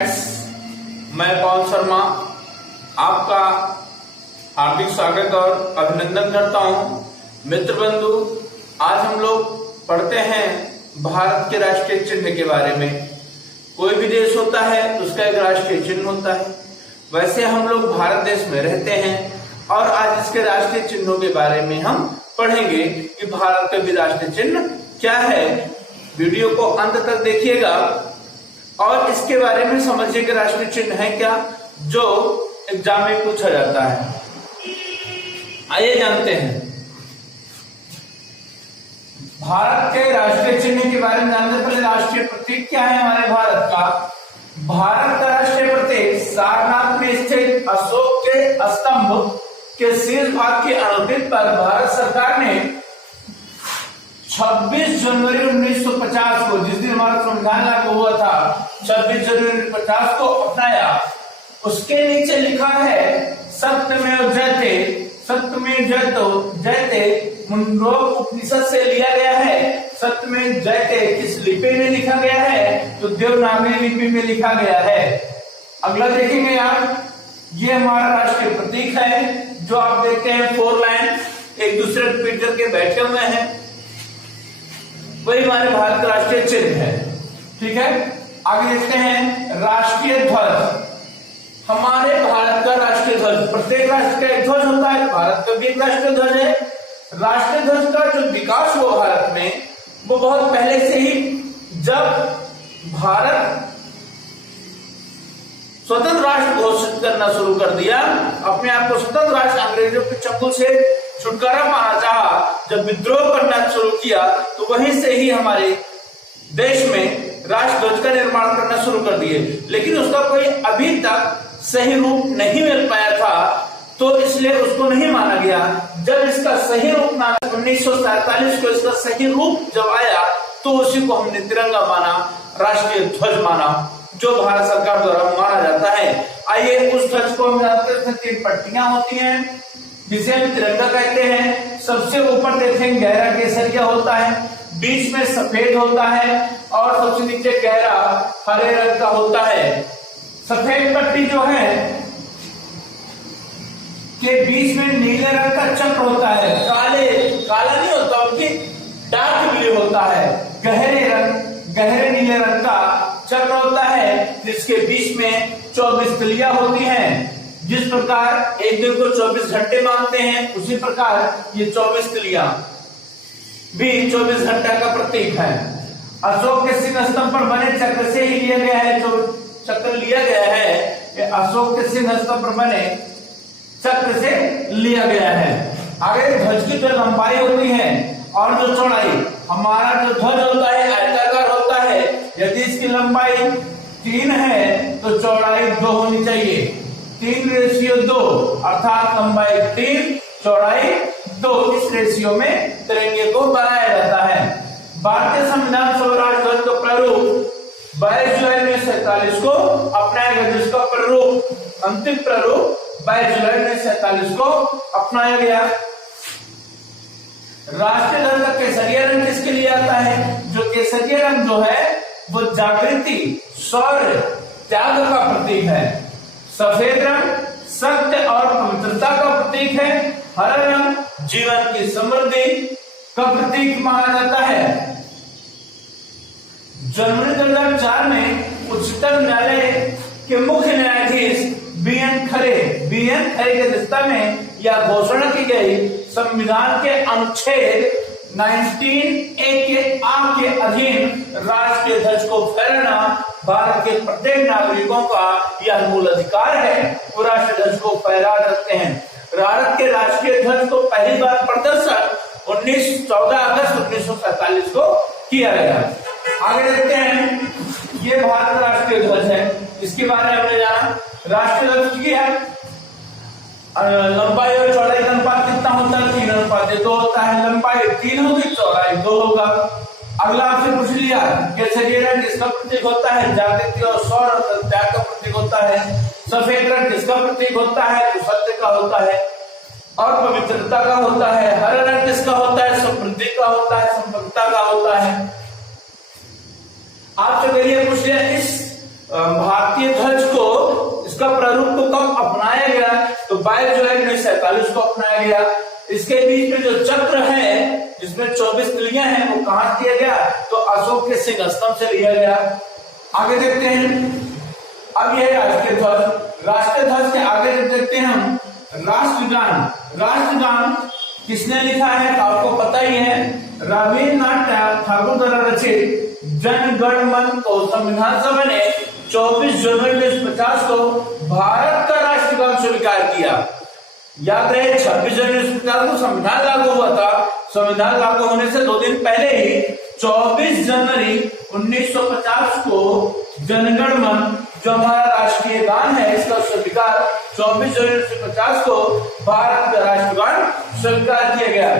मैं पवन शर्मा आपका हार्दिक स्वागत और अभिनंदन करता हूं। मित्र बंधु, आज हम लोग पढ़ते हैं भारत के राष्ट्रीय चिन्ह के बारे में। कोई भी देश होता है उसका एक राष्ट्रीय चिन्ह होता है। वैसे हम लोग भारत देश में रहते हैं और आज इसके राष्ट्रीय चिन्हों के बारे में हम पढ़ेंगे कि भारत का भी राष्ट्रीय चिन्ह क्या है। वीडियो को अंत तक देखिएगा और इसके बारे में समझिए कि राष्ट्रीय चिन्ह है क्या, जो एग्जाम में पूछा जाता है। आइए जानते हैं भारत के राष्ट्रीय चिन्ह के बारे में। जानते पहले राष्ट्रीय प्रतीक क्या है हमारे भारत का। भारत का राष्ट्रीय प्रतीक सारनाथ में स्थित अशोक के स्तंभ के शीर्ष भाग के अनावृत पर भारत सरकार ने 26 जनवरी 1950 को, जिस दिन हमारा संविधान लागू हुआ था, 26 जनवरी 1950 को अपनाया। उसके नीचे लिखा है सत्यमेव जयते, सत्यमेव जयते मुंडरोग उपनिषद से लिया गया है। सत्यमेव जयते किस लिपि में लिखा गया है, तो देवनागरी लिपि में लिखा गया है। अगला देखेंगे आप, ये हमारा राष्ट्रीय प्रतीक है जो आप देखते हैं 4 लाइन एक दूसरे रिपीट करके बैठे हुए हैं, वही हमारे भारत का राष्ट्रीय चिन्ह है। ठीक है, आगे देखते हैं राष्ट्रीय ध्वज। हमारे भारत का राष्ट्रीय ध्वज, प्रत्येक राष्ट्र का एक ध्वज होता है, भारत का भी एक राष्ट्रीय ध्वज है। राष्ट्रीय ध्वज का जो विकास हुआ भारत में वो बहुत पहले से ही, जब भारत स्वतंत्र राष्ट्र घोषित करना शुरू कर दिया, अपने आप को स्वतंत्र राष्ट्र, अंग्रेजों के चंगुल से छुटकारा पाना चाहा, जब विद्रोह करना शुरू किया, तो वहीं से ही हमारे देश में राष्ट्र ध्वज का निर्माण करना शुरू कर दिए। लेकिन उसका कोई अभी तक सही रूप नहीं मिल पाया था, तो इसलिए उसको नहीं माना गया। जब इसका सही रूप 1947 को इसका सही रूप जब आया, तो उसी को हमने तिरंगा माना, राष्ट्रीय ध्वज माना, जो भारत सरकार द्वारा माना जाता है। आइए उस ध्वज को हम जानते हैं, 3 पट्टियां होती हैं जिसे हम तिरंगा कहते हैं। सबसे ऊपर देखें गहरा केसरिया होता है, बीच में सफेद होता है और सबसे नीचे गहरा हरे रंग का होता है। सफेद पट्टी जो है के बीच में नीले रंग का चक्र होता है, काला नहीं होता, उनकी डार्क ब्लू होता है, गहरे नीले रंग का चक्र होता है, जिसके बीच में 24 तिलियां होती हैं। जिस प्रकार एक दिन को 24 घंटे मानते हैं, उसी प्रकार ये 24 तिलियां भी 24 घंटा का प्रतीक है। अशोक के सिंह स्तंभ पर बने चक्र से ही लिया गया है, जो चक्र लिया गया है ये अशोक के सिंह स्तंभ पर बने चक्र से लिया गया है। आगे ध्वज की जो लंबाई होती है और जो चौड़ाई, हमारा जो ध्वज होता है आयताकार होता है। यदि इसकी लंबाई 3 है तो चौड़ाई 2 होनी चाहिए, 3:2, अर्थात लंबाई 3 चौड़ाई 2। इस रेशियो में तिरंगे को बनाया जाता है। भारतीय संविधान स्वराज ध्वज का प्रारूप 22 जुलाई 1947 को अपनाया गया, जिसका प्रारूप, अंतिम प्रारूप 22 जुलाई 1947 को अपनाया गया। राष्ट्रीय ध्वज का केसरिया रंग किसके लिए आता है? जो केसरिया रंग जो है वो जागृति, शौर्य, त्याग का प्रतीक है। सफेद रंग सत्य और पवित्रता का प्रतीक है। हरा रंग जीवन की समृद्धि का प्रतीक माना जाता है। जनवरी 2004 में उच्चतम न्यायालय के मुख्य न्यायाधीश बी.एन. खरे की अध्यक्षता में यह घोषणा की गई, संविधान के अनुच्छेद 19A के आ के अधीन राष्ट्रीय ध्वज को फहराना भारत के प्रत्येक नागरिकों का यह मूल अधिकार है। वो राष्ट्रीय ध्वज को फहरा सकते हैं। भारत के राष्ट्रीय ध्वज को पहली बार प्रदर्शन 14 अगस्त 1947 को किया गया। आगे देखते हैं, ये भारत का राष्ट्रीय ध्वज है, इसके बारे में हमने जाना। राष्ट्रीय ध्वज की है लंबाई और चौड़ाई का अनुपात कितना होता है? 3:2 होता है। लंबाई 3 होगी, चौड़ाई 2 होगा। अगला आपसे पूछ लिया केसरिया रंग किसका प्रतीक होता है? जागृति और शौर्य और त्याग का प्रतीक होता है। सफेद रंग किसका प्रतीक होता है? तो सत्य का होता है और पवित्रता का होता है। हरा रंग किसका होता है? समृद्धि का होता है, संपन्नता का होता है। आपसे करिए पूछ लिया इस भारतीय ध्वज को इसका प्रारूप को कब अपनाया गया? तो 22 जुलाई 1947 को अपनाया गया। इसके बीच में जो चक्र है जिसमें 24 तिलियां हैं वो कहां दिया गया? तो अशोक के सिंह स्तंभ से लिया गया। आगे देखते हैं, अब यह राष्ट्रीय ध्वज। राष्ट्रीय ध्वज के आगे देखते हैं हम राष्ट्रगान। राष्ट्रगान किसने लिखा है? तो आपको पता ही है, रविन्द्रनाथ ठाकुर द्वारा रचित जन गण मन को संविधान सभा ने 24 जनवरी 1950 को भारत का राष्ट्रगान स्वीकार किया। याद रहे 26 जनवरी 1950 को संविधान लागू हुआ था। संविधान लागू होने से 2 दिन पहले ही 24 जनवरी 1950 को जनगण मन जो हमारा राष्ट्रीय गान है इसका स्वीकार 24 जनवरी 1950 को भारत का राष्ट्रगान स्वीकार किया गया।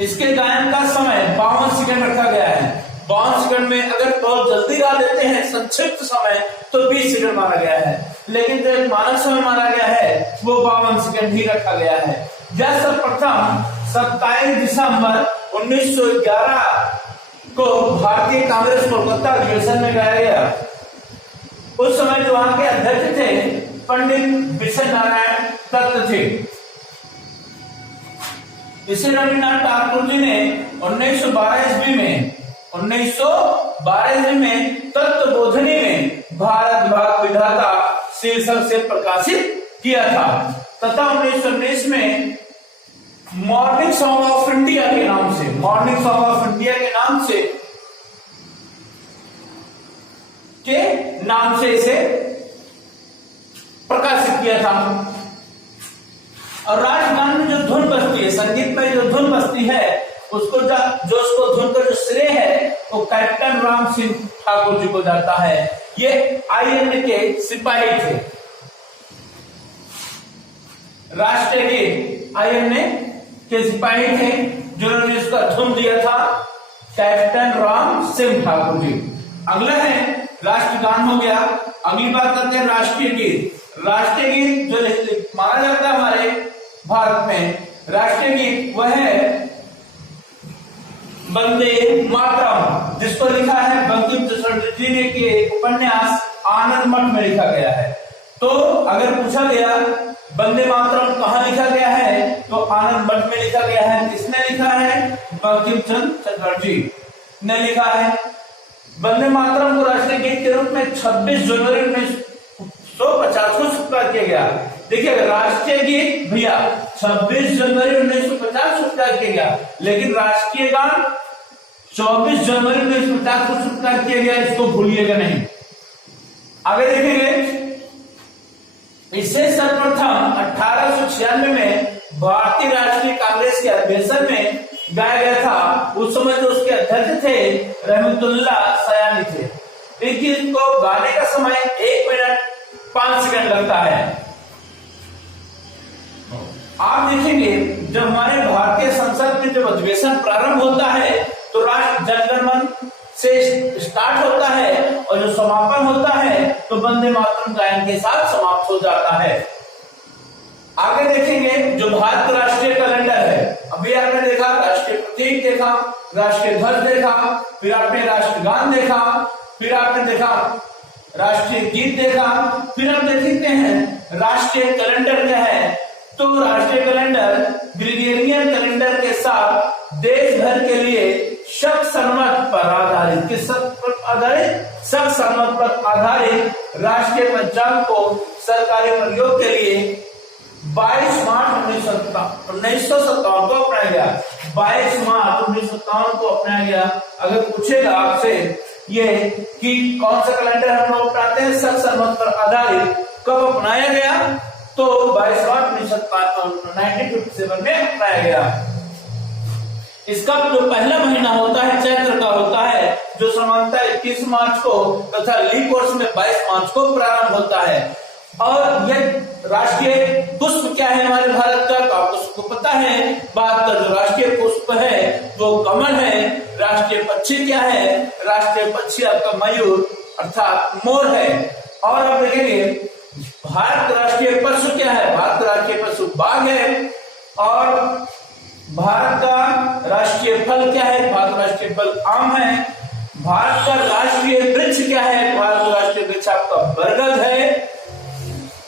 इसके गायन का समय 52 सेकंड रखा गया है। 52 सेकंड में अगर बहुत जल्दी गा देते हैं संक्षिप्त समय तो 20 सेकंड माना गया है, लेकिन जो एक मानक समय माना गया है वो 52 सेकंड ही रखा गया है। यह सर्वप्रथम 27 दिसंबर 1911 को भारतीय कांग्रेस कोलकाता अधिवेशन में गाया गया। उस समय जो वहां के अध्यक्ष थे पंडित विशय नारायण दत्त थे। इसे रविन्द्रनाथ ठाकुर जी ने 1912 ईस्वी में तत्वबोधिनी में भारत भाग विधाता शीर्षक से प्रकाशित किया था तथा 1919 में मॉर्निंग सॉन्ग ऑफ इंडिया के नाम से इसे प्रकाशित किया था। और राष्ट्रगान में जो धुन बजती है, संगीत में जो धुन बजती है उसको उसको धुन का जो श्रेय है वो कैप्टन राम सिंह ठाकुर जी को जाता है। ये आईएनए के सिपाही थे। राष्ट्रीय गीत आईएनए के सिपाही थे जिन्होंने इसका धुन दिया था कैप्टन राम सिंह ठाकुर जी। अगला है राष्ट्रगान हो गया। अगली बात करते हैं राष्ट्रीय गीत। राष्ट्रीय गीत जो माना जाता है हमारे भारत में, राष्ट्रीय गीत वह है वंदे मातरम, जिसको लिखा है बंकिम चंद्र जी ने के उपन्यास आनंद मठ में लिखा गया है। तो अगर पूछा गया वंदे मातरम कहाँ लिखा गया है तो आनंद मठ में लिखा गया है। किसने लिखा है? बंकिम चंद्र जी ने लिखा है। वंदे मातरम को राष्ट्रीय गीत के रूप में 26 जनवरी 1950 को स्वीकार किया गया। देखिए राष्ट्रीय गीत भैया 26 जनवरी 1950 को स्वीकार किया गया, लेकिन राष्ट्रीय गान 24 जनवरी 1950 को स्वीकार किया गया। इसको भूलिएगा नहीं। आगे देखेंगे, इसे सर्वप्रथम 1896 में भारतीय राष्ट्रीय कांग्रेस के अधिवेशन में गाया गया था। उस समय जो उसके अध्यक्ष थे रहमतुल्लाह सयानी थे। इस गीत को गाने का समय 1 मिनट 5 सेकंड लगता है। आप देखेंगे जब हमारे भारतीय संसद में जब अधिवेशन प्रारंभ होता है तो राष्ट्र जनगण मन से स्टार्ट होता है और जो समापन होता है तो वंदे मातरम गायन के साथ समाप्त हो जाता है। आगे देखेंगे जो भारत का राष्ट्रीय कैलेंडर है। अभी आपने देखा राष्ट्रीय प्रतीक देखा, राष्ट्रीय ध्वज देखा, फिर आपने राष्ट्रगान देखा, फिर आपने देखा राष्ट्रीय गीत देखा, फिर हम देखते हैं राष्ट्रीय कैलेंडर क्या है। तो राष्ट्रीय कैलेंडर ग्रेगोरियन कैलेंडर के साथ देश भर के लिए शक संवत पर आधारित, किस पर आधारित? शक संवत पर आधारित राष्ट्रीय पंचांग को सरकारी प्रयोग के लिए 22 मार्च 1957 को अपनाया गया। 22 मार्च 1957 को अपनाया गया। अगर पूछेगा आपसे ये कि कौन सा कैलेंडर हम लोग अपनाते हैं शक संवत पर आधारित, कब अपनाया गया? तो 22 मार्च 1957 में अपनाया गया। इसका जो पहला महीना होता है चैत्र का होता है, जो समानता 21 मार्च को तथा लीप वर्ष में 22 मार्च को प्रारंभ होता है। और यह राष्ट्रीय पुष्प क्या है हमारे भारत का? तो आपको सबको पता है। भारत का जो राष्ट्रीय पुष्प है वो कमल है। राष्ट्रीय पक्षी क्या है? राष्ट्रीय पक्षी आपका मयूर अर्थात मोर है। और आप देखेंगे भारत का राष्ट्रीय पशु क्या है? भारत का राष्ट्रीय पशु बाघ है। और भारत का राष्ट्रीय फल क्या है? भारत का राष्ट्रीय फल आम है। भारत का राष्ट्रीय वृक्ष क्या है? भारत का राष्ट्रीय वृक्ष आपका बरगद है।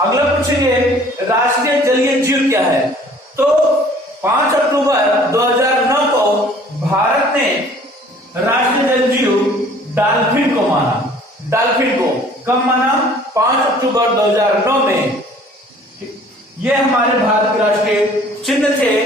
अगला पूछेंगे राष्ट्रीय जलीय जीव क्या है? तो 5 अक्टूबर 2009 को भारत ने राष्ट्रीय जलीय जीव डॉल्फिन को माना। डॉल्फिन को कब माना? 5 अक्टूबर 2009 में। ये हमारे भारत के राष्ट्रीय चिन्ह थे।